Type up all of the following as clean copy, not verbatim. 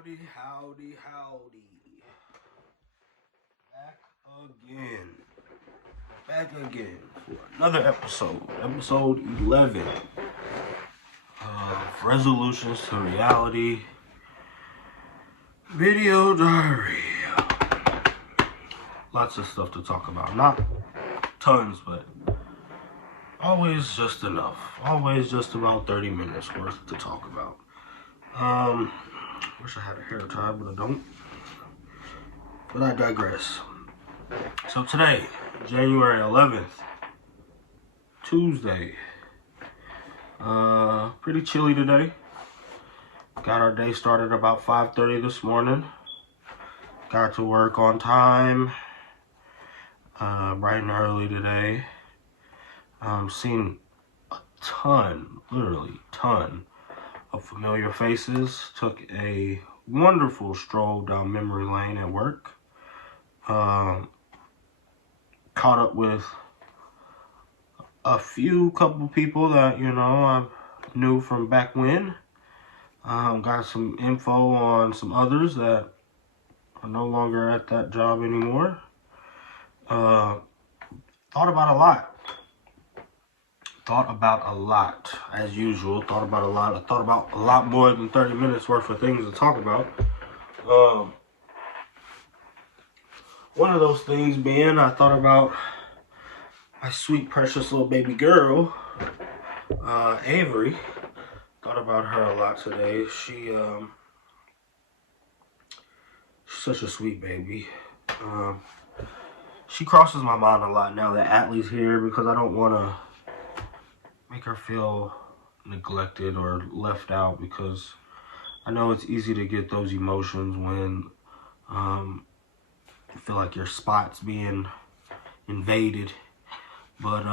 Howdy, howdy, howdy. Back again for another episode 11 of Resolutions to Reality Video Diary. Lots of stuff to talk about. Not tons, but always just enough. Always just about 30 minutes worth to talk about. Wish I had a hair tie, but I don't. But I digress. So today, January 11th, Tuesday. Pretty chilly today. Got our day started about 5:30 this morning. Got to work on time. Bright and early today. Seen a ton, literally ton of familiar faces. Took a wonderful stroll down memory lane at work. Caught up with a couple people that, I knew from back when. Got some info on some others that are no longer at that job anymore. Thought about a lot, as usual. I thought about a lot more than 30 minutes worth of things to talk about. One of those things being, I thought about my sweet, precious little baby girl, Avery. Thought about her a lot today. She's such a sweet baby. She crosses my mind a lot now that Atlee's here, because I don't want to make her feel neglected or left out, because I know it's easy to get those emotions when you feel like your spot's being invaded. But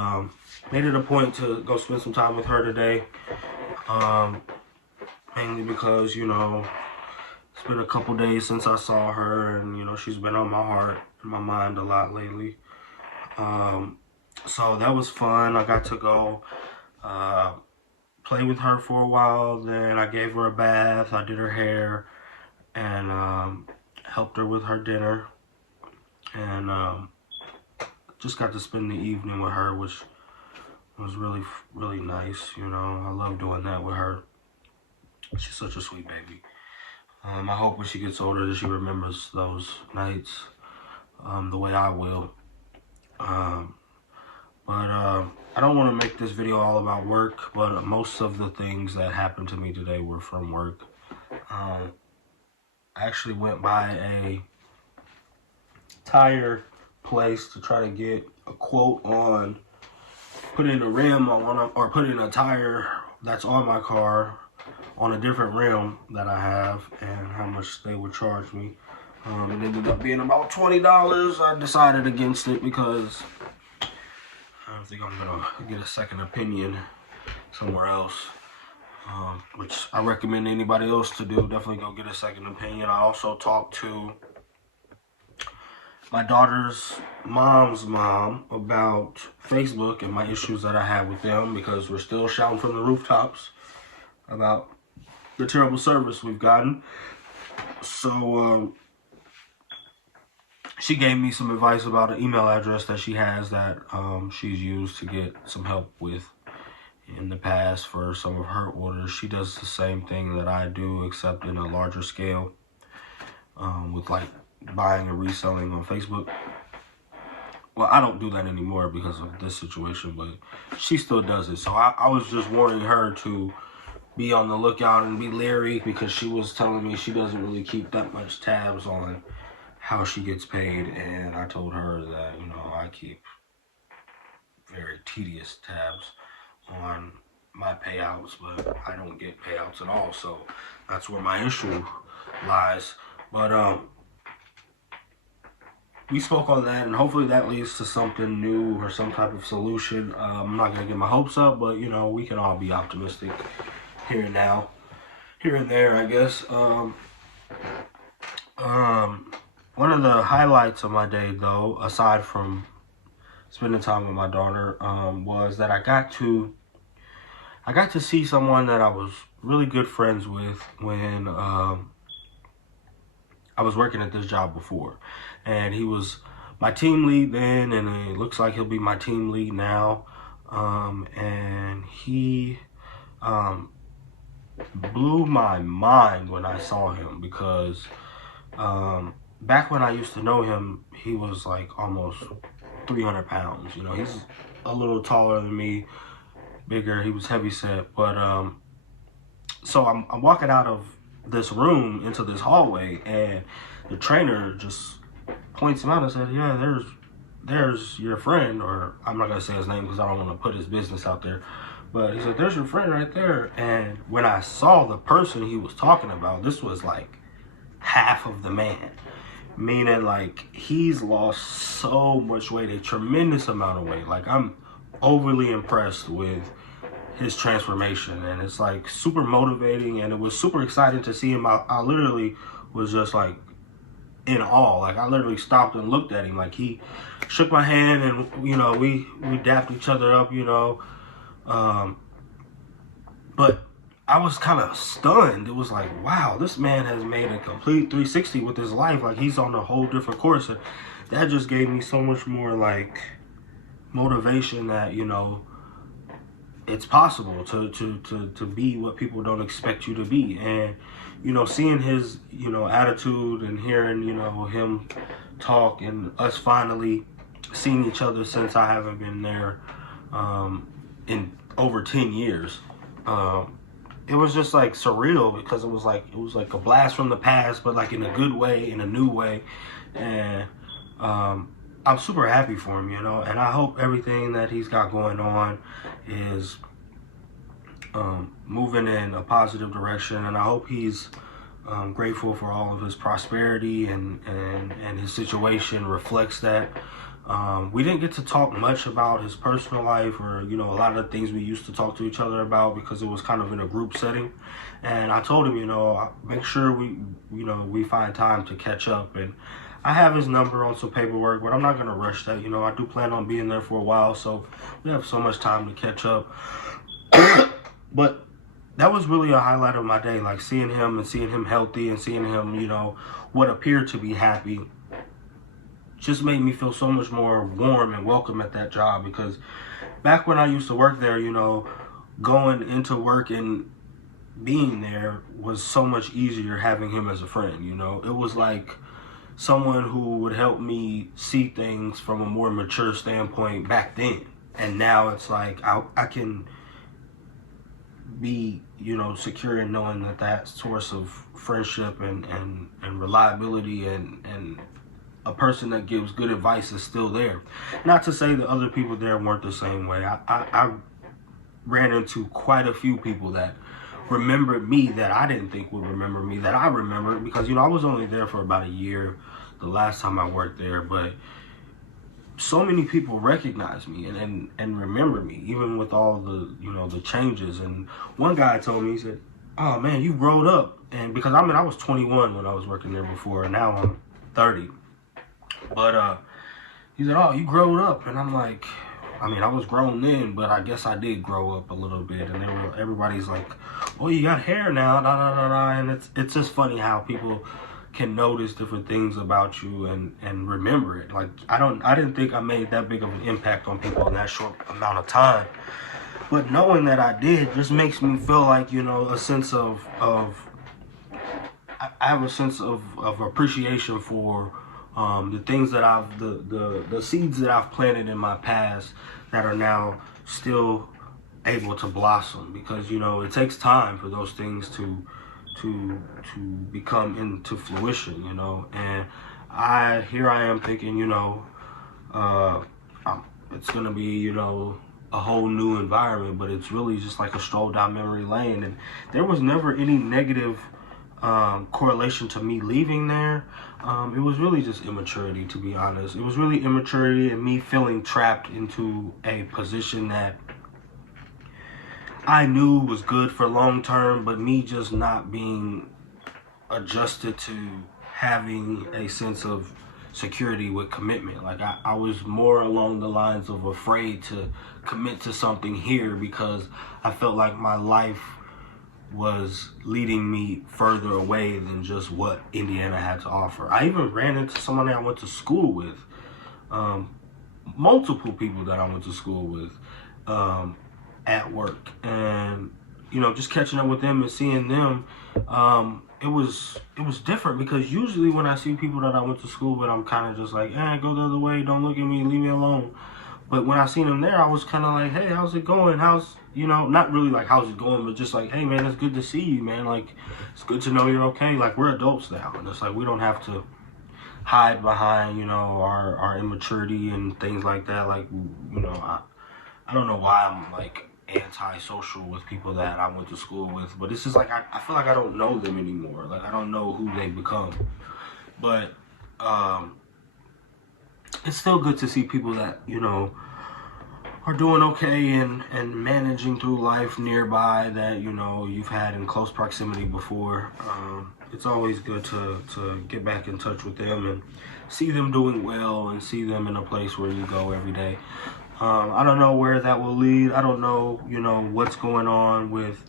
made it a point to go spend some time with her today, mainly because, it's been a couple days since I saw her, and she's been on my heart and my mind a lot lately. So that was fun. I got to go play with her for a while. Then I gave her a bath, I did her hair, and helped her with her dinner, and just got to spend the evening with her, which was really, really nice. I love doing that with her. She's such a sweet baby. I hope when she gets older that she remembers those nights the way I will. But I don't want to make this video all about work, but most of the things that happened to me today were from work. I actually went by a tire place to try to get a quote on putting a rim on or putting a tire that's on my car on a different rim that I have, and how much they would charge me. It ended up being about $20. I decided against it because I don't think I'm gonna get a second opinion somewhere else, which I recommend anybody else to do. Definitely go get a second opinion. I also talked to my daughter's mom's mom about Facebook and my issues that I have with them, because we're still shouting from the rooftops about the terrible service we've gotten. So she gave me some advice about an email address that she has that she's used to get some help with in the past for some of her orders. She does the same thing that I do, except in a larger scale, with like buying and reselling on Facebook. Well, I don't do that anymore because of this situation, but she still does it. So I was just warning her to be on the lookout and be leery, because she was telling me she doesn't really keep that much tabs on how she gets paid, and I told her that, I keep very tedious tabs on my payouts, but I don't get payouts at all, so that's where my issue lies. But we spoke on that, and hopefully that leads to something new or some type of solution. I'm not gonna get my hopes up, but we can all be optimistic here and there, I guess. One of the highlights of my day, though, aside from spending time with my daughter, was that I got to see someone that I was really good friends with when I was working at this job before, and he was my team lead then, and it looks like he'll be my team lead now. And he blew my mind when I saw him, because back when I used to know him, he was like almost 300 pounds. You know, he's a little taller than me, bigger. He was heavy set, but so I'm walking out of this room into this hallway, and the trainer just points him out and said, "Yeah, there's your friend," or I'm not gonna say his name because I don't want to put his business out there. But he said, "There's your friend right there." And when I saw the person he was talking about, this was like half of the man. Meaning, like, he's lost so much weight, a tremendous amount of weight. Like, I'm overly impressed with his transformation, and it's like super motivating, and it was super exciting to see him. I literally was just like in awe. Like, I literally stopped and looked at him. Like, he shook my hand, and you know, we dapped each other up, you know. But I was kind of stunned. It was like, wow, this man has made a complete 360 with his life. Like, he's on a whole different course. And that just gave me so much more, like, motivation that, you know, it's possible to be what people don't expect you to be. And, you know, seeing his, you know, attitude and hearing, you know, him talk, and us finally seeing each other since I haven't been there in over 10 years. It was just like surreal, because it was like a blast from the past, but like in a good way, in a new way. And I'm super happy for him, you know, and I hope everything that he's got going on is moving in a positive direction, and I hope he's grateful for all of his prosperity, and his situation reflects that. We didn't get to talk much about his personal life, or, you know, a lot of the things we used to talk to each other about, because it was kind of in a group setting. And I told him, you know, make sure we find time to catch up. And I have his number on some paperwork, but I'm not going to rush that. You know, I do plan on being there for a while, so we have so much time to catch up. But that was really a highlight of my day, like seeing him and seeing him healthy and seeing him, you know, what appeared to be happy, just made me feel so much more warm and welcome at that job. Because back when I used to work there, you know, going into work and being there was so much easier having him as a friend, you know. It was like someone who would help me see things from a more mature standpoint back then. And now it's like I can be, you know, secure in knowing that source of friendship and reliability and a person that gives good advice is still there. Not to say that other people there weren't the same way. I ran into quite a few people that remembered me that I didn't think would remember me, that I remembered, because, you know, I was only there for about a year the last time I worked there, but so many people recognize me and remember me, even with all the, you know, the changes. And one guy told me, he said, "Oh man, you growed up." And because I was 21 when I was working there before, and now I'm 30. But he said, "Oh, you growed up." And I'm like, I mean, I was grown then, but I guess I did grow up a little bit. And everybody's like, "Oh, you got hair now, da da da da." And it's just funny how people can notice different things about you and remember it. Like, I didn't think I made that big of an impact on people in that short amount of time. But knowing that I did just makes me feel like, you know, a sense of I have a sense of appreciation for the things that the seeds that I've planted in my past that are now still able to blossom. Because, you know, it takes time for those things to become into fruition, you know. And here I am thinking, you know, it's gonna be, you know, a whole new environment, but it's really just like a stroll down memory lane. And there was never any negative correlation to me leaving there. It was really just immaturity, to be honest. It was really immaturity and me feeling trapped into a position that I knew was good for long term, but me just not being adjusted to having a sense of security with commitment. Like, I was more along the lines of afraid to commit to something here, because I felt like my life was leading me further away than just what Indiana had to offer. I even ran into someone that I went to school with, multiple people that I went to school with at work, and just catching up with them and seeing them, it was different, because usually when I see people that I went to school with, I'm kind of just like, go the other way, don't look at me, leave me alone. But when I seen him there, I was kind of like, hey, how's it going? Not really like, how's it going, but just like, hey, man, it's good to see you, man. Like, it's good to know you're okay. Like, we're adults now. And it's like, we don't have to hide behind, our immaturity and things like that. Like, I don't know why I'm, like, anti-social with people that I went to school with. But it's just like, I feel like I don't know them anymore. Like, I don't know who they become. But, it's still good to see people that, are doing okay and managing through life nearby that, you've had in close proximity before. It's always good to get back in touch with them and see them doing well and see them in a place where you go every day. I don't know where that will lead. I don't know, what's going on with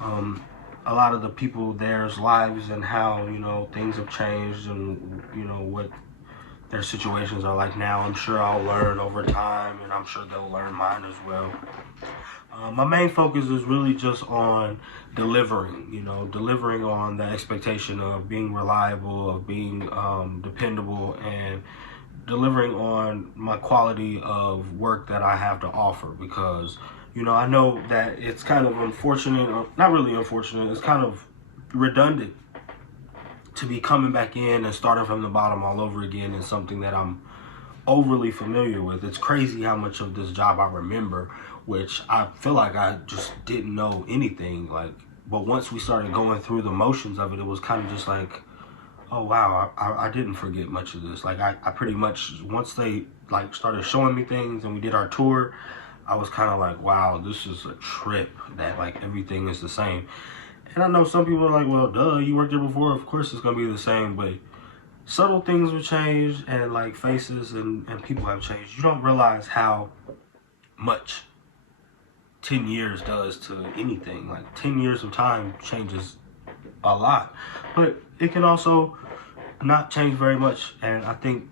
a lot of the people there's lives and how, things have changed and, what their situations are like now. I'm sure I'll learn over time, and I'm sure they'll learn mine as well. My main focus is really just on delivering on the expectation of being reliable, of being dependable, and delivering on my quality of work that I have to offer, because, I know that it's kind of unfortunate, or not really unfortunate, it's kind of redundant to be coming back in and starting from the bottom all over again in something that I'm overly familiar with. It's crazy how much of this job I remember, which I feel like I just didn't know anything. But once we started going through the motions of it, it was kind of just like, oh wow, I didn't forget much of this. Like I pretty much, once they started showing me things and we did our tour, I was kind of like, wow, this is a trip that everything is the same. And I know some people are like, well, duh, you worked there before, of course it's gonna be the same, but subtle things have changed, and faces and people have changed. You don't realize how much 10 years does to anything. 10 years of time changes a lot, but it can also not change very much. And I think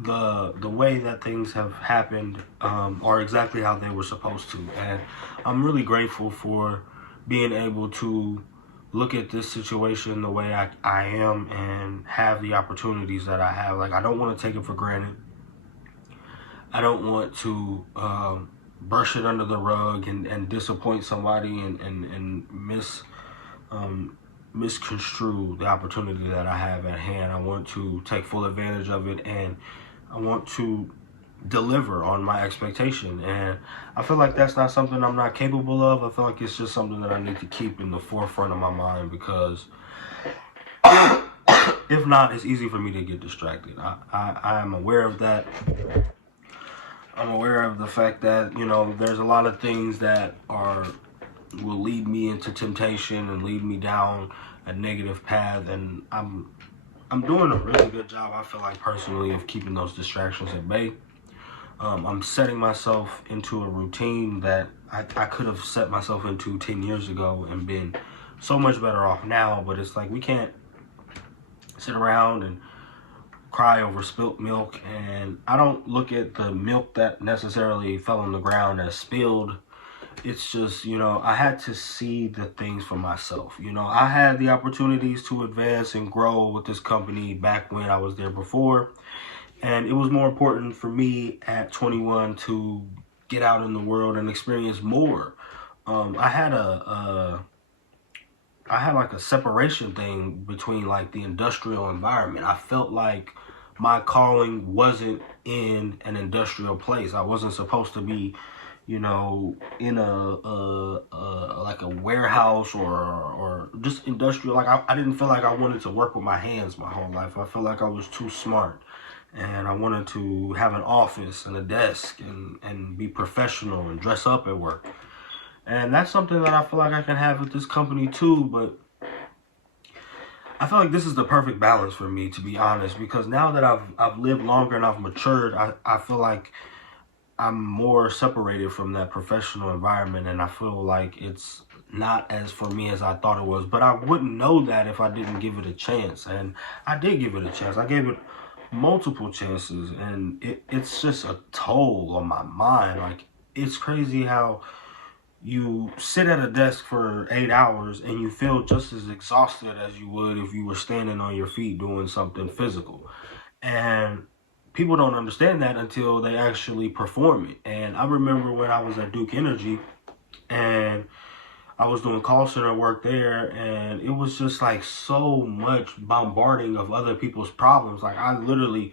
the way that things have happened are exactly how they were supposed to. And I'm really grateful for being able to look at this situation the way I am and have the opportunities that I have. I don't want to take it for granted. I don't want to brush it under the rug and disappoint somebody and misconstrue the opportunity that I have at hand. I want to take full advantage of it, and I want to deliver on my expectation. And I feel like that's not something I'm not capable of. I feel like it's just something that I need to keep in the forefront of my mind, because if not, it's easy for me to get distracted. I am aware of that. I'm aware of the fact that, there's a lot of things that will lead me into temptation and lead me down a negative path, and I'm doing a really good job, I feel like, personally, of keeping those distractions at bay. I'm setting myself into a routine that I could have set myself into 10 years ago and been so much better off now. But it's like, we can't sit around and cry over spilt milk. And I don't look at the milk that necessarily fell on the ground as spilled. It's just, I had to see the things for myself. I had the opportunities to advance and grow with this company back when I was there before. And it was more important for me at 21 to get out in the world and experience more. I had a separation thing between the industrial environment. I felt like my calling wasn't in an industrial place. I wasn't supposed to be, in a warehouse or just industrial. I didn't feel like I wanted to work with my hands my whole life. I felt like I was too smart. And I wanted to have an office and a desk and be professional and dress up at work. And that's something that I feel like I can have with this company too. But I feel like this is the perfect balance for me, to be honest, because now that I've lived longer and I've matured, I feel like I'm more separated from that professional environment, and I feel like it's not as for me as I thought it was. But I wouldn't know that if I didn't give it a chance. And I did give it a chance. I gave it multiple chances, and it's just a toll on my mind. Like, it's crazy how you sit at a desk for 8 hours and you feel just as exhausted as you would if you were standing on your feet doing something physical. And people don't understand that until they actually perform it. And I remember when I was at Duke Energy and I was doing call center work there, and it was just like so much bombarding of other people's problems. Like, I literally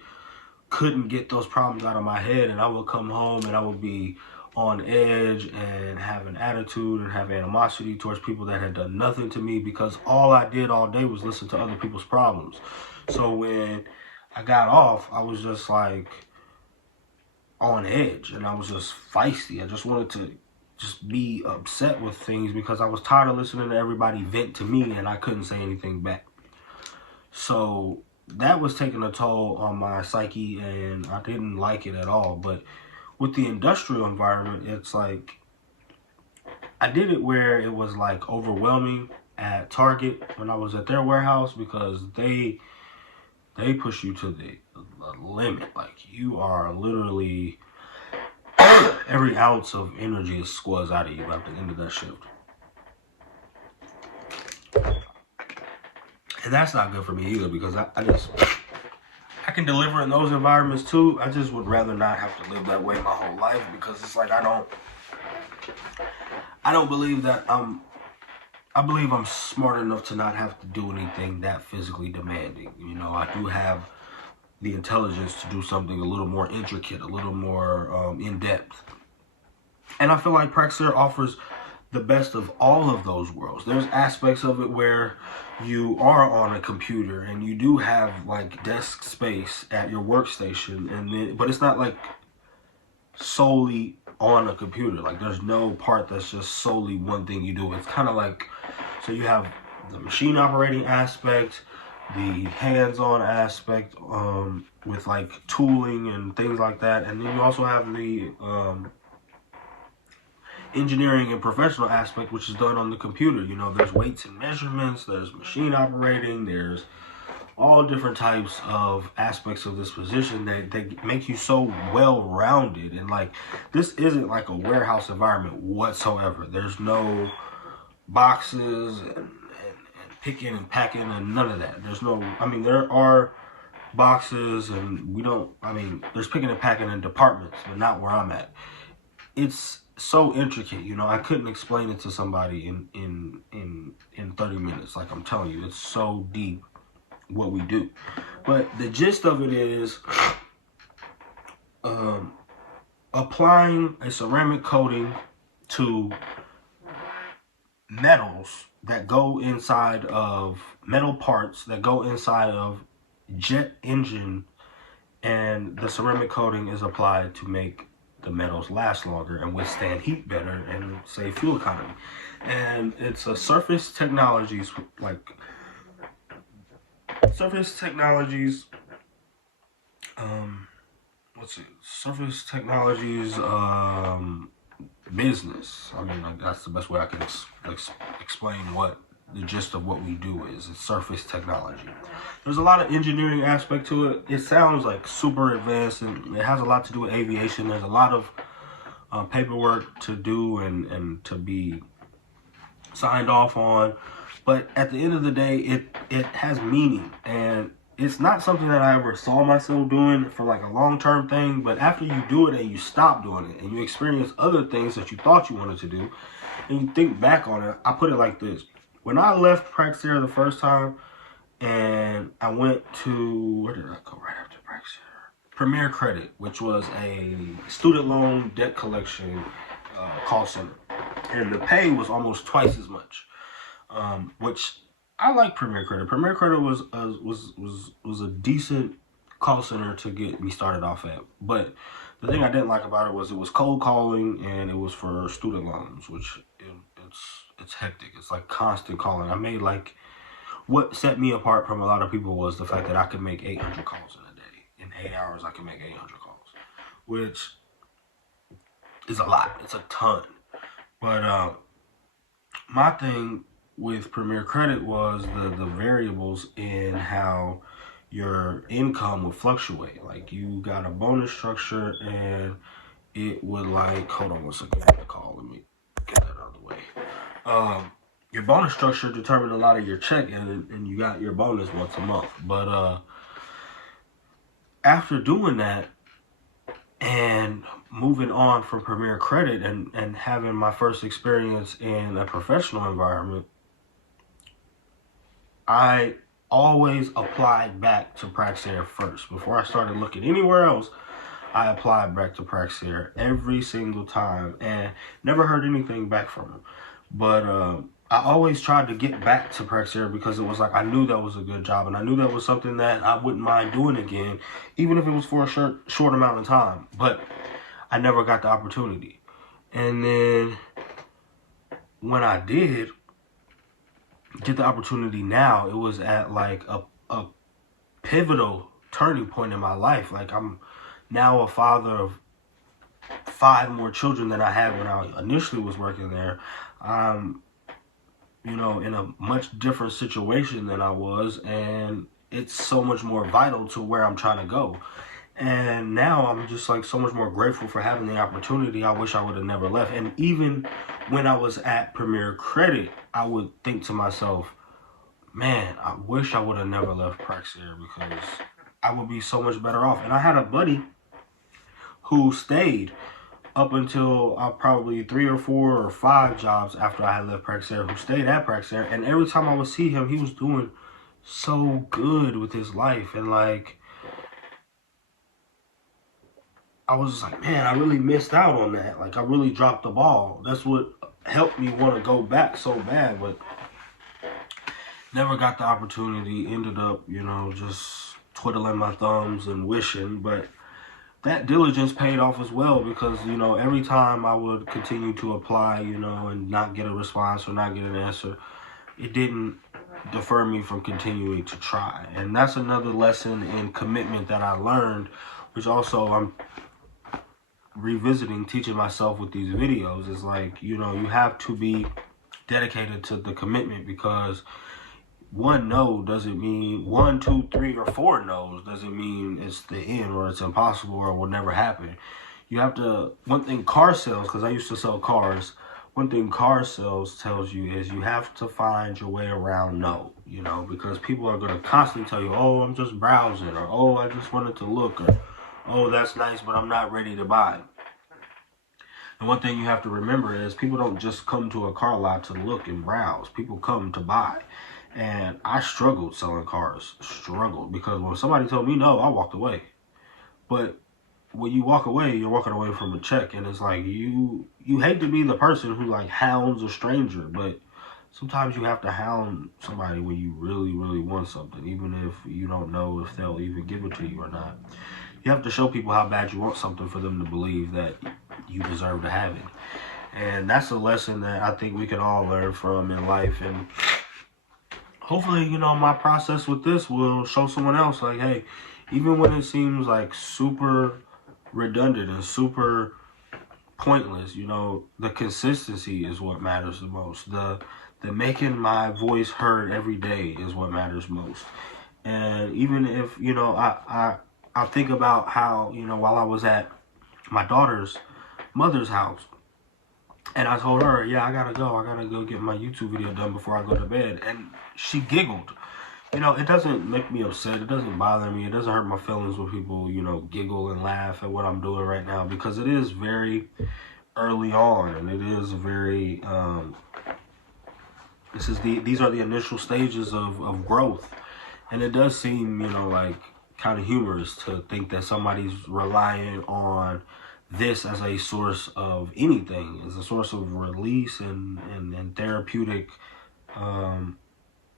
couldn't get those problems out of my head, and I would come home and I would be on edge and have an attitude and have animosity towards people that had done nothing to me, because all I did all day was listen to other people's problems. So when I got off, I was just like on edge, and I was just feisty. I just wanted to just be upset with things because I was tired of listening to everybody vent to me and I couldn't say anything back. So that was taking a toll on my psyche, and I didn't like it at all. But with the industrial environment, it's like I did it where it was like overwhelming at Target when I was at their warehouse, because they push you to the limit. Like, you are literally every ounce of energy is squeezed out of you at the end of that shift. And that's not good for me either, because I can deliver in those environments too. I just would rather not have to live that way my whole life, because it's like I don't believe that I believe I'm smart enough to not have to do anything that physically demanding. You know, I do have the intelligence to do something a little more intricate, a little more in depth. And I feel like Praxair offers the best of all of those worlds. There's aspects of it where you are on a computer and you do have like desk space at your workstation, but it's not like solely on a computer. Like, there's no part that's just solely one thing you do. It's kind of like, so you have the machine operating aspect, the hands-on aspect with like tooling and things like that, and then you also have the engineering and professional aspect, which is done on the computer. You know, there's weights and measurements, there's machine operating, there's all different types of aspects of this position that make you so well-rounded. And like, this isn't like a warehouse environment whatsoever. There's no boxes and picking and packing and none of that. There's no, I mean, there are boxes and there's picking and packing in departments, but not where I'm at. It's so intricate, you know. I couldn't explain it to somebody in 30 minutes. Like, I'm telling you, it's so deep what we do. But the gist of it is applying a ceramic coating to metals that go inside of metal parts that go inside of jet engine, and the ceramic coating is applied to make the metals last longer and withstand heat better and save fuel economy. And it's a Surface Technologies, Surface Technologies business. I mean, that's the best way I can explain what the gist of what we do is. It's Surface Technology. There's a lot of engineering aspect to it. It sounds like super advanced, and it has a lot to do with aviation. There's a lot of paperwork to do and to be signed off on. But at the end of the day, it has meaning, and it's not something that I ever saw myself doing for like a long-term thing. But after you do it and you stop doing it and you experience other things that you thought you wanted to do, and you think back on it, I put it like this. When I left Praxair the first time and I went to, where did I go right after Praxair? Premier Credit, which was a student loan debt collection call center. And the pay was almost twice as much, which I like Premier Credit. Premier Credit was a decent call center to get me started off at. But the thing I didn't like about it was cold calling, and it was for student loans, which it's hectic. It's like constant calling. I made like, what set me apart from a lot of people was the fact that I could make 800 calls in a day. In 8 hours, I could make 800 calls, which is a lot. It's a ton. But my thing with Premier Credit was the variables in how your income would fluctuate. Like, you got a bonus structure, and it would, like, hold on one second, I have to call, let me get that out of the way. Your bonus structure determined a lot of your check, and you got your bonus once a month. But after doing that and moving on from Premier Credit and having my first experience in a professional environment, I always applied back to Praxair first. Before I started looking anywhere else, I applied back to Praxair every single time and never heard anything back from them. But I always tried to get back to Praxair because it was like I knew that was a good job, and I knew that was something that I wouldn't mind doing again, even if it was for a short amount of time. But I never got the opportunity. And then when I did get the opportunity now, it was at like a pivotal turning point in my life. Like, I'm now a father of 5 more children than I had when I initially was working there. You know, in a much different situation than I was, and it's so much more vital to where I'm trying to go. And now I'm just like so much more grateful for having the opportunity. I wish I would have never left. And even when I was at Premier Credit, I would think to myself, man, I wish I would have never left Praxair because I would be so much better off. And I had a buddy who stayed up until probably 3 or 4 or 5 jobs after I had left Praxair, who stayed at Praxair. And every time I would see him, he was doing so good with his life. And like, I was just like, man, I really missed out on that. Like, I really dropped the ball. That's what helped me want to go back so bad, but never got the opportunity. Ended up, you know, just twiddling my thumbs and wishing. But that diligence paid off as well, because, you know, every time I would continue to apply, you know, and not get a response or not get an answer, it didn't defer me from continuing to try. And that's another lesson in commitment that I learned, which also I'm revisiting, teaching myself with these videos. Is like, you know, you have to be dedicated to the commitment, because one no doesn't mean 1, 2, 3, or 4 no's doesn't mean it's the end or it's impossible or will never happen. You have to, one thing car sales, because I used to sell cars, one thing car sales tells you is you have to find your way around no, you know, because people are going to constantly tell you, oh, I'm just browsing, or oh, I just wanted to look, or oh, that's nice, but I'm not ready to buy. And one thing you have to remember is people don't just come to a car lot to look and browse. People come to buy. And I struggled selling cars. Struggled. Because when somebody told me no, I walked away. But when you walk away, you're walking away from a check. And it's like, you hate to be the person who like hounds a stranger. But sometimes you have to hound somebody when you really, really want something. Even if you don't know if they'll even give it to you or not. You have to show people how bad you want something for them to believe that you deserve to have it. And that's a lesson that I think we can all learn from in life. And hopefully, you know, my process with this will show someone else, like, hey, even when it seems like super redundant and super pointless, you know, the consistency is what matters the most. The making my voice heard every day is what matters most. And even if, you know, I think about how, you know, while I was at my daughter's mother's house, and I told her, yeah, I gotta go get my YouTube video done before I go to bed. And she giggled. You know, it doesn't make me upset. It doesn't bother me. It doesn't hurt my feelings when people, you know, giggle and laugh at what I'm doing right now, because it is very early on, and it is very, these are the initial stages of growth. And it does seem, you know, like kind of humorous to think that somebody's relying on this as a source of anything, as a source of release and therapeutic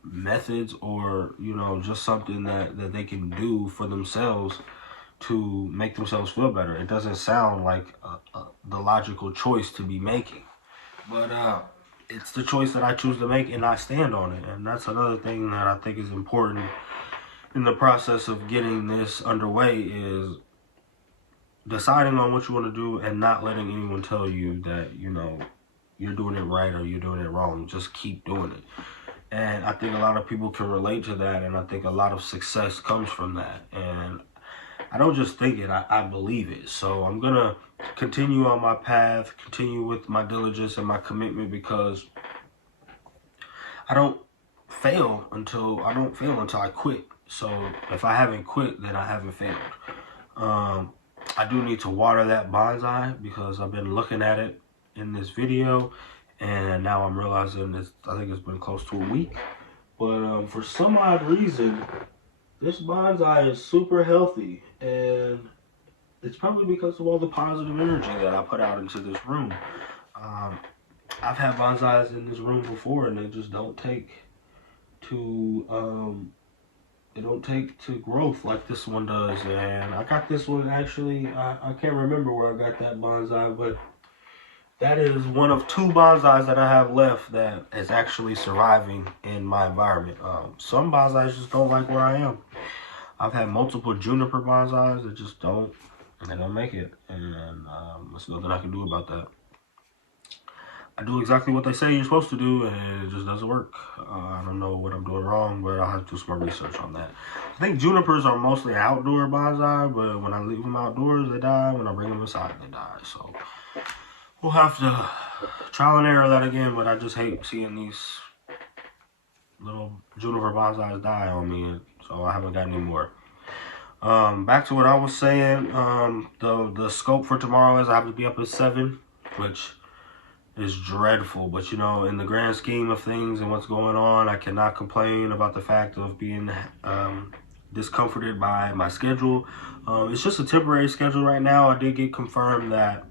methods, or, you know, just something that they can do for themselves to make themselves feel better. It doesn't sound like the logical choice to be making, but it's the choice that I choose to make, and I stand on it. And that's another thing that I think is important in the process of getting this underway, is deciding on what you want to do and not letting anyone tell you that, you know, you're doing it right or you're doing it wrong. Just keep doing it. And I think a lot of people can relate to that, and I think a lot of success comes from that. And I don't just think it, I believe it. So I'm going to continue on my path, continue with my diligence and my commitment, because I don't fail until I quit. So if I haven't quit, then I haven't failed. I do need to water that bonsai because I've been looking at it in this video, and now I'm realizing I think it's been close to a week. But for some odd reason, this bonsai is super healthy, and it's probably because of all the positive energy that I put out into this room. I've had bonsais in this room before, and they just don't take to growth like this one does. And I got this one actually. I can't remember where I got that bonsai, but that is one of 2 bonsais that I have left that is actually surviving in my environment. Some bonsais just don't like where I am. I've had multiple juniper bonsais that just don't make it, and there's nothing I can do about that. I do exactly what they say you're supposed to do, and it just doesn't work. I don't know what I'm doing wrong, but I'll have to do some more research on that. I think junipers are mostly outdoor bonsai, but when I leave them outdoors, they die. When I bring them inside, they die. So we'll have to trial and error that again, but I just hate seeing these little juniper bonsais die on me, so I haven't got any more. Back to what I was saying, the scope for tomorrow is I have to be up at 7, which is dreadful, but you know, in the grand scheme of things and what's going on, I cannot complain about the fact of being discomforted by my schedule. It's just a temporary schedule right now. I did get confirmed that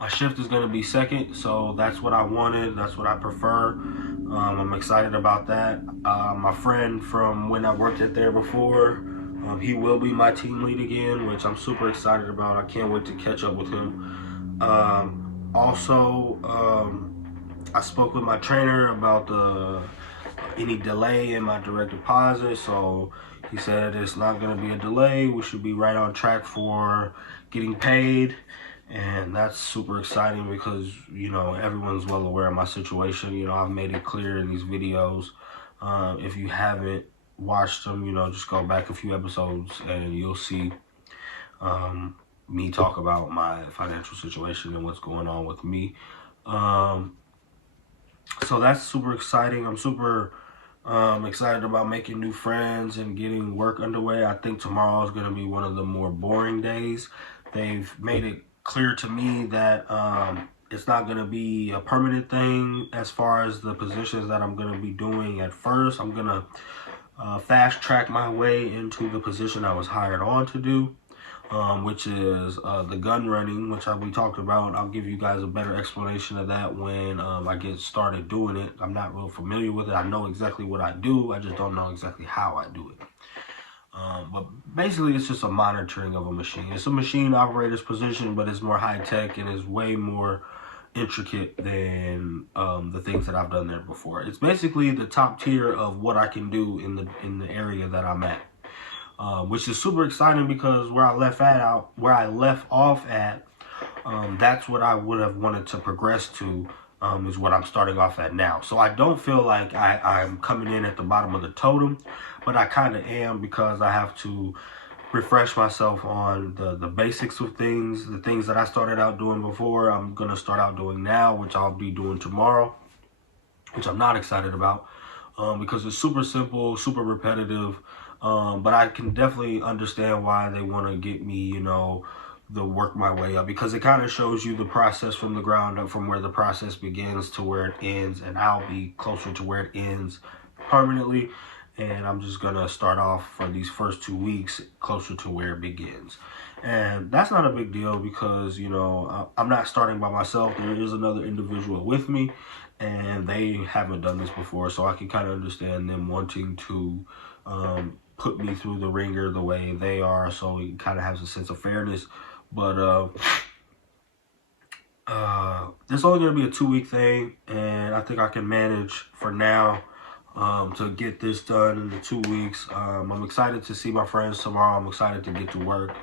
my shift is going to be second, so that's what I wanted. That's what I prefer. I'm excited about that. My friend from when I worked at there before, he will be my team lead again, which I'm super excited about. I can't wait to catch up with him. Also, I spoke with my trainer about any delay in my direct deposit. So he said it's not going to be a delay. We should be right on track for getting paid. And that's super exciting because, you know, everyone's well aware of my situation. You know, I've made it clear in these videos. If you haven't watched them, you know, just go back a few episodes and you'll see me talk about my financial situation and what's going on with me. So that's super exciting. I'm super excited about making new friends and getting work underway. I think tomorrow is going to be one of the more boring days. They've made it clear to me that it's not going to be a permanent thing as far as the positions that I'm going to be doing at first. I'm going to fast track my way into the position I was hired on to do. Which is the gun running, which we talked about. I'll give you guys a better explanation of that when I get started doing it. I'm not real familiar with it. I know exactly what I do. I just don't know exactly how I do it. But basically, it's just a monitoring of a machine. It's a machine operator's position, but it's more high-tech and is way more intricate than the things that I've done there before. It's basically the top tier of what I can do in the area that I'm at. Which is super exciting because where I left off at, that's what I would have wanted to progress to, is what I'm starting off at now. So I don't feel like I'm coming in at the bottom of the totem, but I kind of am because I have to refresh myself on the basics of things, the things that I started out doing before, I'm going to start out doing now, which I'll be doing tomorrow, which I'm not excited about because it's super simple, super repetitive. But I can definitely understand why they want to get me, you know, work my way up, because it kind of shows you the process from the ground up, from where the process begins to where it ends, and I'll be closer to where it ends permanently. And I'm just going to start off for these first 2 weeks closer to where it begins. And that's not a big deal because, you know, I'm not starting by myself. There is another individual with me, and they haven't done this before. So I can kind of understand them wanting to put me through the ringer the way they are, so it kind of has a sense of fairness. But this is only going to be a 2-week thing, and I think I can manage for now. to get this done in the 2 weeks. I'm excited to see my friends tomorrow. I'm excited to get to work.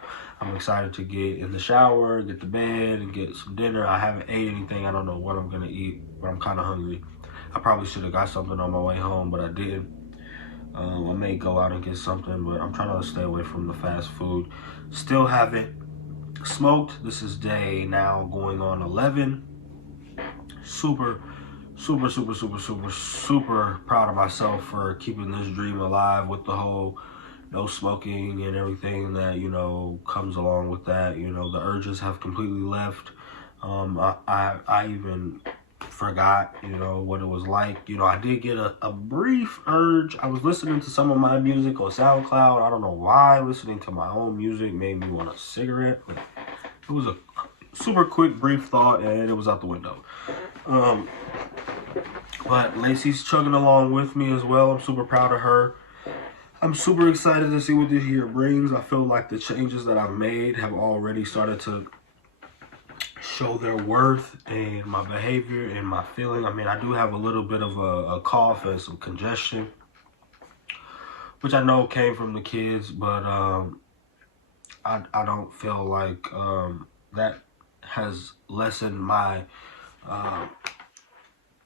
I'm excited to get in the shower, get to bed, and get some dinner. I haven't ate anything. I don't know what I'm going to eat, but I'm kind of hungry. I probably should have got something on my way home, but I didn't. I may go out and get something, but I'm trying to stay away from the fast food. Still haven't smoked. This is day now going on 11. Super proud of myself for keeping this dream alive with the whole no smoking and everything that, you know, comes along with that. You know, the urges have completely left. I even forgot, you know, what it was like. You know, I did get a brief urge. I was listening to some of my music on SoundCloud. I don't know why listening to my own music made me want a cigarette, but it was a super quick, brief thought, and it was out the window. But Lacey's chugging along with me as well. I'm super proud of her. I'm super excited to see what this year brings. I feel like the changes that I've made have already started to show their worth and my behavior and my feeling. I mean, I do have a little bit of a cough and some congestion, which I know came from the kids, but I don't feel like that has lessened my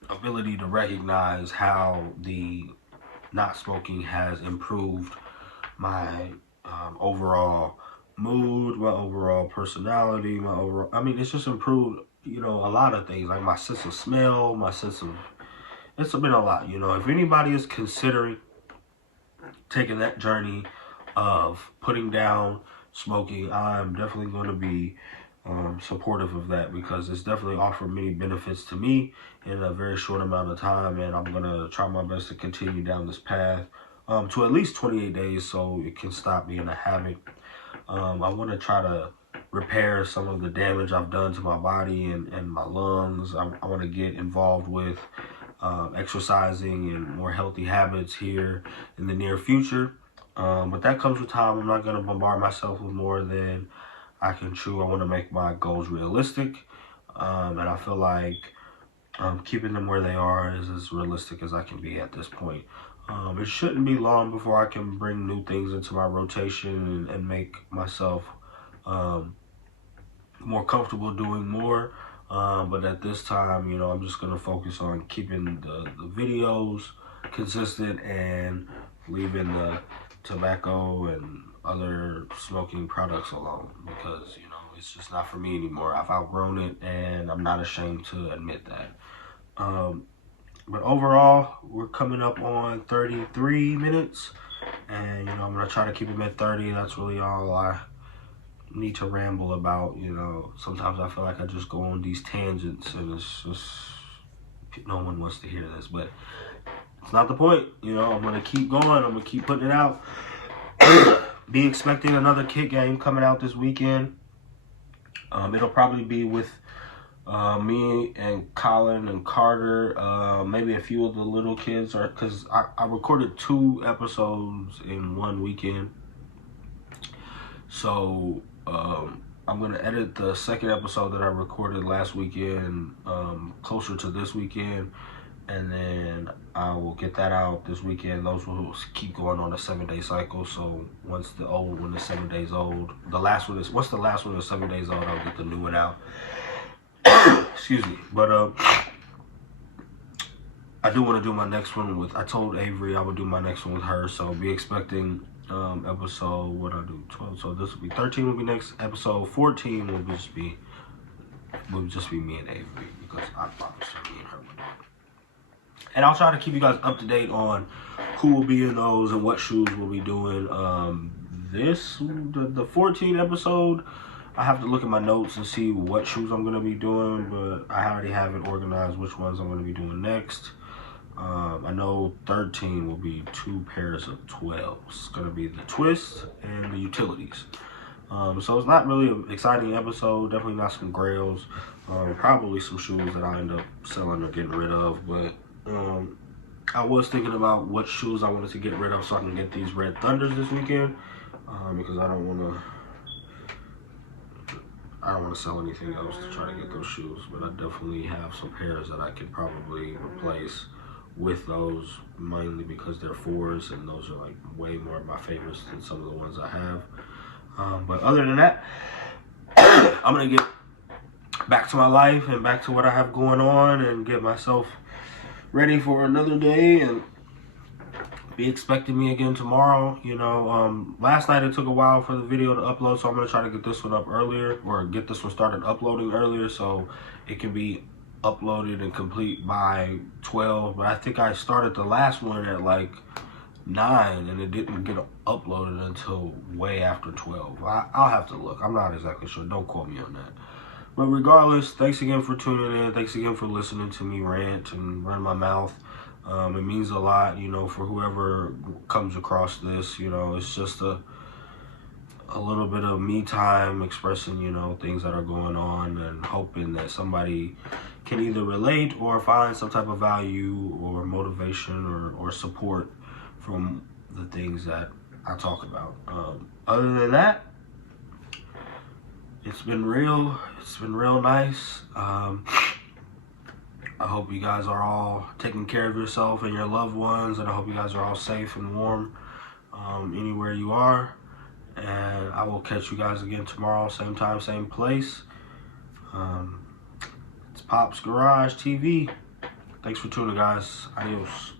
ability to recognize how the not smoking has improved my overall mood, my overall personality, I mean, it's just improved, you know, a lot of things, like my sense of smell, it's been a lot, you know. If anybody is considering taking that journey of putting down smoking, I'm definitely going to be supportive of that, because it's definitely offered many benefits to me in a very short amount of time, and I'm going to try my best to continue down this path to at least 28 days so it can stop being a habit. I want to try to repair some of the damage I've done to my body and my lungs. I want to get involved with exercising and more healthy habits here in the near future. But that comes with time. I'm not going to bombard myself with more than I can chew. I want to make my goals realistic. And I feel like keeping them where they are is as realistic as I can be at this point. It shouldn't be long before I can bring new things into my rotation and make myself more comfortable doing more. But at this time, you know, I'm just going to focus on keeping the videos consistent and leaving the tobacco and other smoking products alone, because, you know, it's just not for me anymore. I've outgrown it, and I'm not ashamed to admit that. But overall, we're coming up on 33 minutes, and, you know, I'm going to try to keep them at 30. That's really all I need to ramble about. You know, sometimes I feel like I just go on these tangents, and it's just, no one wants to hear this, but it's not the point. You know, I'm going to keep going. I'm going to keep putting it out. Be expecting another Kit game coming out this weekend. It'll probably be with me and Colin and Carter, maybe a few of the little kids, because I recorded 2 episodes in one weekend. So I'm going to edit the second episode that I recorded last weekend closer to this weekend, and then I will get that out this weekend. Those will keep going on a 7-day cycle. So once the old one is 7 days old, once the last one is 7 days old, I'll get the new one out. Excuse me. But I do want to do my next one with, I told Avery I would do my next one with her, so be expecting episode, what I do, 12, so this will be 13 will be next episode. 14 will just be me and Avery, because I promised her me and her would do it. And I'll try to keep you guys up to date on who will be in those and what shoes we'll be doing. The 14 episode, I have to look at my notes and see what shoes I'm going to be doing, but I already have it organized which ones I'm going to be doing next. I know 13 will be 2 pairs of 12s. It's going to be the Twist and the Utilities. So it's not really an exciting episode. Definitely not some grails. Probably some shoes that I end up selling or getting rid of. But I was thinking about what shoes I wanted to get rid of so I can get these Red Thunders this weekend. Because I don't want to sell anything else to try to get those shoes. But I definitely have some pairs that I could probably replace with those, mainly because they're 4s, and those are like way more of my favorites than some of the ones I have. But other than that, I'm gonna get back to my life and back to what I have going on and get myself ready for another day, and be expecting me again tomorrow. You know, last night it took a while for the video to upload, so I'm gonna try to get this one up earlier, or get this one started uploading earlier, so it can be uploaded and complete by 12. But I think I started the last one at like 9, and it didn't get uploaded until way after 12. I'll have to look. I'm not exactly sure. Don't quote me on that. But regardless, thanks again for tuning in. Thanks again for listening to me rant and run my mouth. It means a lot, you know, for whoever comes across this. You know, it's just a little bit of me time expressing, you know, things that are going on, and hoping that somebody can either relate or find some type of value or motivation or support from the things that I talk about. Other than that, it's been real nice. I hope you guys are all taking care of yourself and your loved ones, and I hope you guys are all safe and warm anywhere you are. And I will catch you guys again tomorrow, same time, same place. It's Popz Garage TV. Thanks for tuning, guys. Adios.